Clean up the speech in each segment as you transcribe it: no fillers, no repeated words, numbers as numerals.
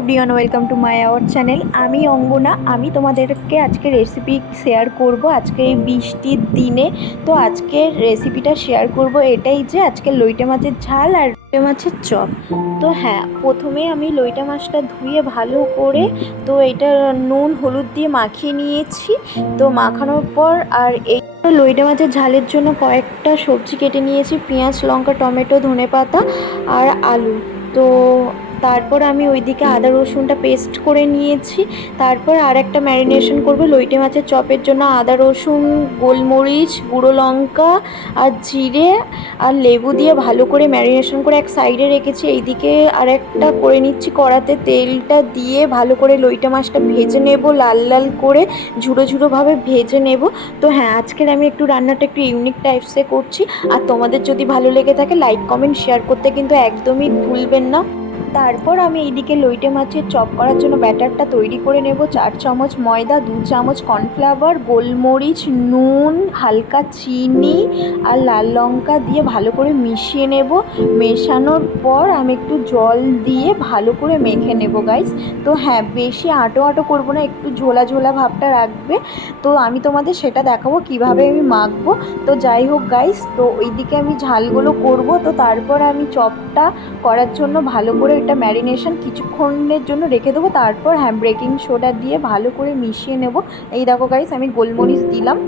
Everyone, welcome to my our channel. আমি অঙ্গনা। আমি তোমাদেরকে আজকে রেসিপি শেয়ার করব আজকে এই বৃষ্টির দিনে। তো আজকের রেসিপিটা শেয়ার করব এটাই যে আজকে লইটে মাছের ঝাল আর লইটে মাছের চপ। তো হ্যাঁ, প্রথমে আমি লইটে মাছটা ধুয়ে ভালো করে তো এটা নুন হলুদ দিয়ে মাখিয়ে নিয়েছি। তো মাখানোর পর আর এই লইটে মাছের ঝালের জন্য কয়েকটা সবজি কেটে নিয়েছি, পেঁয়াজ লঙ্কা টমেটো ধনেপাতা আর আলু। তো তারপর আমি ওইদিকে আদা রসুনটা পেস্ট করে নিয়েছি। তারপর আর একটা ম্যারিনেশন করব লইটে মাছের চপের জন্য। আদা রসুন গোলমরিচ গুঁড়ো লঙ্কা আর জিরে আর লেবু দিয়ে ভালো করে ম্যারিনেশন করে এক সাইডে রেখেছি। এইদিকে আর একটা করে নিচ্ছি, কড়াতে তেলটা দিয়ে ভালো করে লইটে মাছটা ভেজে নেব, লাল লাল করে ঝুড়ো ঝুড়োভাবে ভেজে নেব। তো হ্যাঁ, আজকের আমি একটু রান্নাটা একটু ইউনিক টাইপসে করছি। আর তোমাদের যদি ভালো লেগে থাকে লাইক কমেন্ট শেয়ার করতে কিন্তু একদমই ভুলবেন না। তারপর আমি এইদিকে লইটে মাছের চপ করার জন্য ব্যাটারটা তৈরি করে নেব। 4 চামচ ময়দা, 2 চামচ কর্নফ্লাওয়ার, গোলমরিচ, নুন, হালকা চিনি আর লাল লঙ্কা দিয়ে ভালো করে মিশিয়ে নেব। মেশানোর পর আমি একটু জল দিয়ে ভালো করে মেখে নেব গাইস। তো হ্যাঁ, বেশি আঁটো আঁটো করবো না, একটু ঝোলা ঝোলা ভাবটা রাখবে। তো আমি তোমাদের সেটা দেখাবো কিভাবে আমি মাখবো। তো যাই হোক গাইস, তো ওইদিকে আমি ঝালগুলো করব। তো তারপর আমি চপটা করার জন্য ভালো করে এটা ম্যারিনেশন কিছুক্ষণের জন্য রেখে দেবো। তারপর হ্যাঁ, বেকিং সোডা দিয়ে ভালো করে মিশিয়ে নেব। এই দেখো গাইস, আমি গোলমরিচ দিলাম,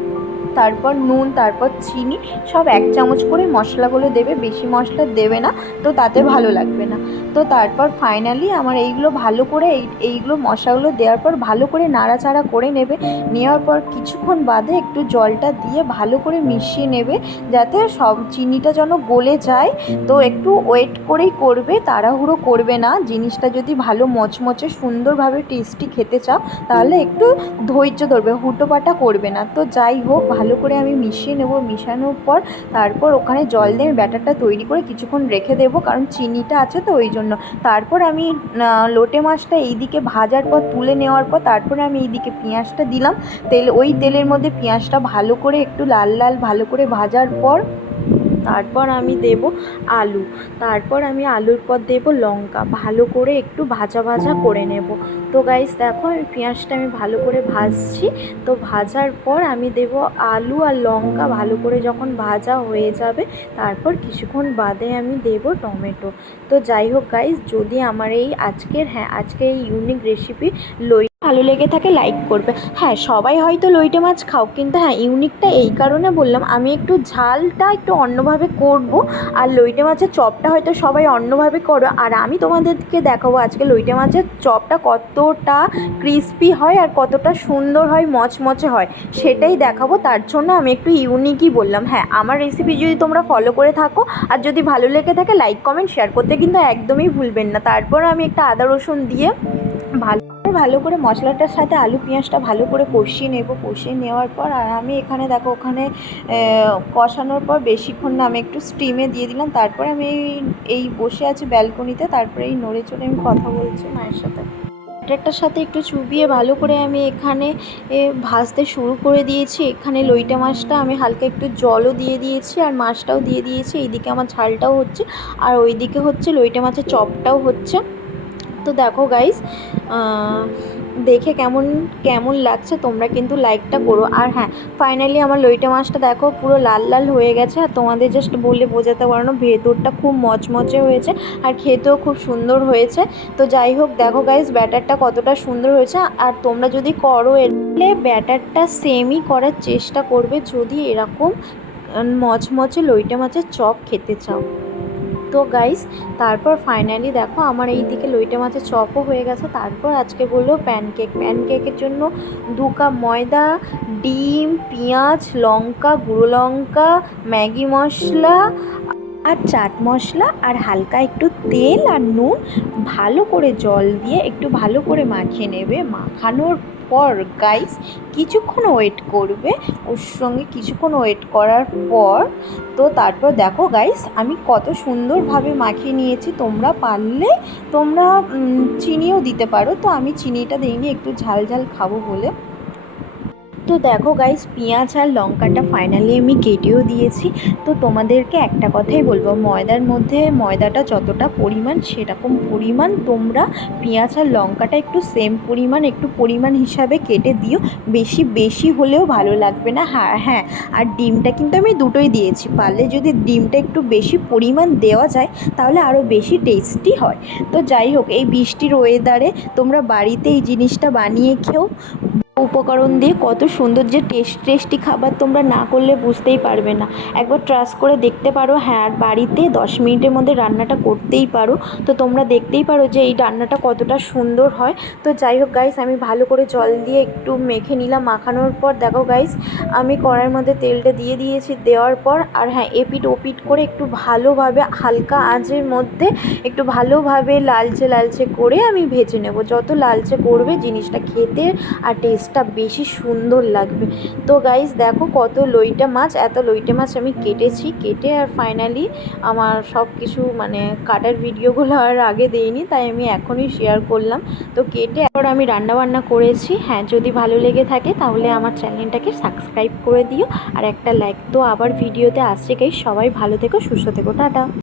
তারপর নুন, তারপর চিনি, সব 1 চামচ করে মশলাগুলো দেবে, বেশি মশলা দেবে না, তো তাতে ভালো লাগবে না। তো তারপর ফাইনালি আমার এইগুলো ভালো করে এইগুলো মশলাগুলো দেওয়ার পর ভালো করে নাড়াচাড়া করে নেবে। নেওয়ার পর কিছুক্ষণ বাদে একটু জলটা দিয়ে ভালো করে মিশিয়ে নেবে, যাতে সব চিনিটা যেন গলে যায়। তো একটু ওয়েট করেই করবে, তাড়াহুড়ো করবে না। জিনিসটা যদি ভালো মচমচে সুন্দরভাবে টেস্টি খেতে চাও তাহলে একটু ধৈর্য ধরবে, হুটোপাটা করবে না। তো যাই হোক, ভালো করে আমি মিশিয়ে নেব। মিশানোর পর তারপর ওখানে জল দিয়ে আমি ব্যাটারটা তৈরি করে কিছুক্ষণ রেখে দেবো, কারণ চিনিটা আছে তো ওই জন্য। তারপর আমি লোটে মাছটা এইদিকে ভাজার পর তুলে নেওয়ার পর তারপরে আমি এইদিকে পেঁয়াজটা দিলাম। ওই তেলের মধ্যে পেঁয়াজটা ভালো করে একটু লাল লাল ভালো করে ভাজার পর তারপর আমি দেব আলু। তারপর আমি আলুর পর দেব লঙ্কা, ভালো করে একটু ভাজা ভাজা করে নেব। তো গাইস দেখো, আমি পেঁয়াজটা আমি ভালো করে ভাজছি। তো ভাজার পর আমি দেব আলু আর লঙ্কা, ভালো করে যখন ভাজা হয়ে যাবে তারপর কিছুক্ষণ বাদে আমি দেব টমেটো। তো যাই হোক গাইস, যদি আমার এই আজকে এই ইউনিক রেসিপি ভালো লেগে থাকে লাইক করবে। হ্যাঁ, সবাই হয়তো লইটে মাছ খাও, কিন্তু হ্যাঁ, ইউনিকটা এই কারণে বললাম আমি একটু ঝালটা একটু অন্যভাবে করব। আর লইটে মাছের চপটা হয়তো সবাই অন্যভাবে করো, আর আমি তোমাদেরকে দেখাবো আজকে লইটে মাছের চপটা কতটা ক্রিস্পি হয় আর কতটা সুন্দর হয়, মচমচে হয়, সেটাই দেখাবো। তার জন্য আমি একটু ইউনিকই বললাম। হ্যাঁ, আমার রেসিপি যদি তোমরা ফলো করে থাকো আর যদি ভালো লেগে থাকে লাইক কমেন্ট শেয়ার করতে কিন্তু একদমই ভুলবেন না। তারপর আমি একটা আদা রসুন দিয়ে ভালো করে মশলাটার সাথে আলু পেঁয়াজটা ভালো করে কষিয়ে নেব। কষিয়ে নেওয়ার পর আর আমি এখানে দেখো, ওখানে কষানোর পর বেশিক্ষণ না, আমি একটু স্টিমে দিয়ে দিলাম। তারপরে আমি এই বসে আছি ব্যালকনিতে, তারপরে এই নড়ে চড়ে আমি কথা বলছি মায়ের সাথে। ব্যাটারটার সাথে একটু চুবিয়ে ভালো করে আমি এখানে ভাজতে শুরু করে দিয়েছি। এখানে লইটে মাছটা আমি হালকা একটু জলও দিয়ে দিয়েছি আর মাছটাও দিয়ে দিয়েছি। এইদিকে আমার ঝালটাও হচ্ছে আর ওইদিকে হচ্ছে লইটে মাছের চপটাও হচ্ছে। তো দেখো গাইস, দেখে কেমন লাগছে তোমরা কিন্তু লাইকটা করো। আর হ্যাঁ, ফাইনালি আমার লইটে মাছটা দেখো পুরো লাল লাল হয়ে গেছে। আর তোমাদের জাস্ট বলে বোঝাতে পারো না, ভেতরটা খুব মচমচে হয়েছে আর খেতেও খুব সুন্দর হয়েছে। তো যাই হোক, দেখো গাইস ব্যাটারটা কতটা সুন্দর হয়েছে। আর তোমরা যদি করো এলে ব্যাটারটা সেমই করার চেষ্টা করবে যদি এরকম মচমচে লইটে মাছের চপ খেতে চাও। তো গাইস, তারপর ফাইনালি দেখো আমার এই দিকে লইটে মাছের চপও হয়ে গেছে। তারপর আজকে বললো প্যানকেকের জন্য 2 কাপ ময়দা, ডিম, পেঁয়াজ লঙ্কা গুঁড়ো লঙ্কা, ম্যাগি মশলা আর চাট মশলা আর হালকা একটু তেল আর নুন ভালো করে জল দিয়ে একটু ভালো করে মাখিয়ে নেবে। মাখানোর পর গাইস কিছুক্ষণ ওয়েট করবে, ওর সঙ্গে কিছুক্ষণ ওয়েট করার পর তো তারপর দেখো গাইস আমি কত সুন্দরভাবে মাখিয়ে নিয়েছি। তোমরা পারলে তোমরা চিনিও দিতে পারো, তো আমি চিনিটা দিইনি, একটু ঝাল ঝাল খাবো বলে। তো দেখো গাইস, পেঁয়াজ আর লঙ্কাটা ফাইনালি আমি কেটেও দিয়েছি। তো তোমাদেরকে একটা কথাই বলবো, ময়দার মধ্যে ময়দাটা যতটা পরিমাণ সেরকম পরিমাণ তোমরা পেঁয়াজ আর লঙ্কাটা একটু সেম পরিমাণ, একটু পরিমাণ হিসাবে কেটে দিও। বেশি বেশি হলেও ভালো লাগবে না। হ্যাঁ হ্যাঁ, আর ডিমটা কিন্তু আমি দুটোই দিয়েছি, পারলে যদি ডিমটা একটু বেশি পরিমাণ দেওয়া যায় তাহলে আরও বেশি টেস্টি হয়। তো যাই হোক, এই বৃষ্টির ওয়েদারে তোমরা বাড়িতে এই জিনিসটা বানিয়ে খেও। উপকরণ দিয়ে কত সুন্দর যে টেস্টি খাবার, তোমরা না করলে বুঝতেই পারবে না। একবার ট্রাস্ট করে দেখতে পারো। হ্যাঁ, আর বাড়িতে 10 মিনিটের মধ্যে রান্নাটা করতেই পারো। তো তোমরা দেখতেই পারো যে এই রান্নাটা কতটা সুন্দর হয়। তো যাই হোক গাইস, আমি ভালো করে জল দিয়ে একটু মেখে নিলাম। মাখানোর পর দেখো গাইস, আমি কড়াইয়ের মধ্যে তেলটা দিয়ে দিয়েছি। দেওয়ার পর আর হ্যাঁ, এপিট ওপিট করে একটু ভালোভাবে হালকা আঁচের মধ্যে একটু ভালোভাবে লালচে লালচে করে আমি ভেজে নেব। যত লালচে করবে জিনিসটা খেতে আর টেস্টটা বেশি সুন্দর লাগবে। তো গাইস দেখো, কত লইটা মাছ, এত লইটা মাছ আমি কেটে আর ফাইনালি আমার সব কিছু মানে কাটার ভিডিওগুলো আর আগে দেইনি, তাই আমি এখনই শেয়ার করলাম। তো কেটে আর আমি রান্নাবান্না করেছি। হ্যাঁ, যদি ভালো লেগে থাকে তাহলে আমার চ্যানেলটাকে সাবস্ক্রাইব করে দিও আর একটা লাইক। তো আবার ভিডিওতে আসছে গাইস, সবাই ভালো থেকো, সুস্থ থেকো, টাটা।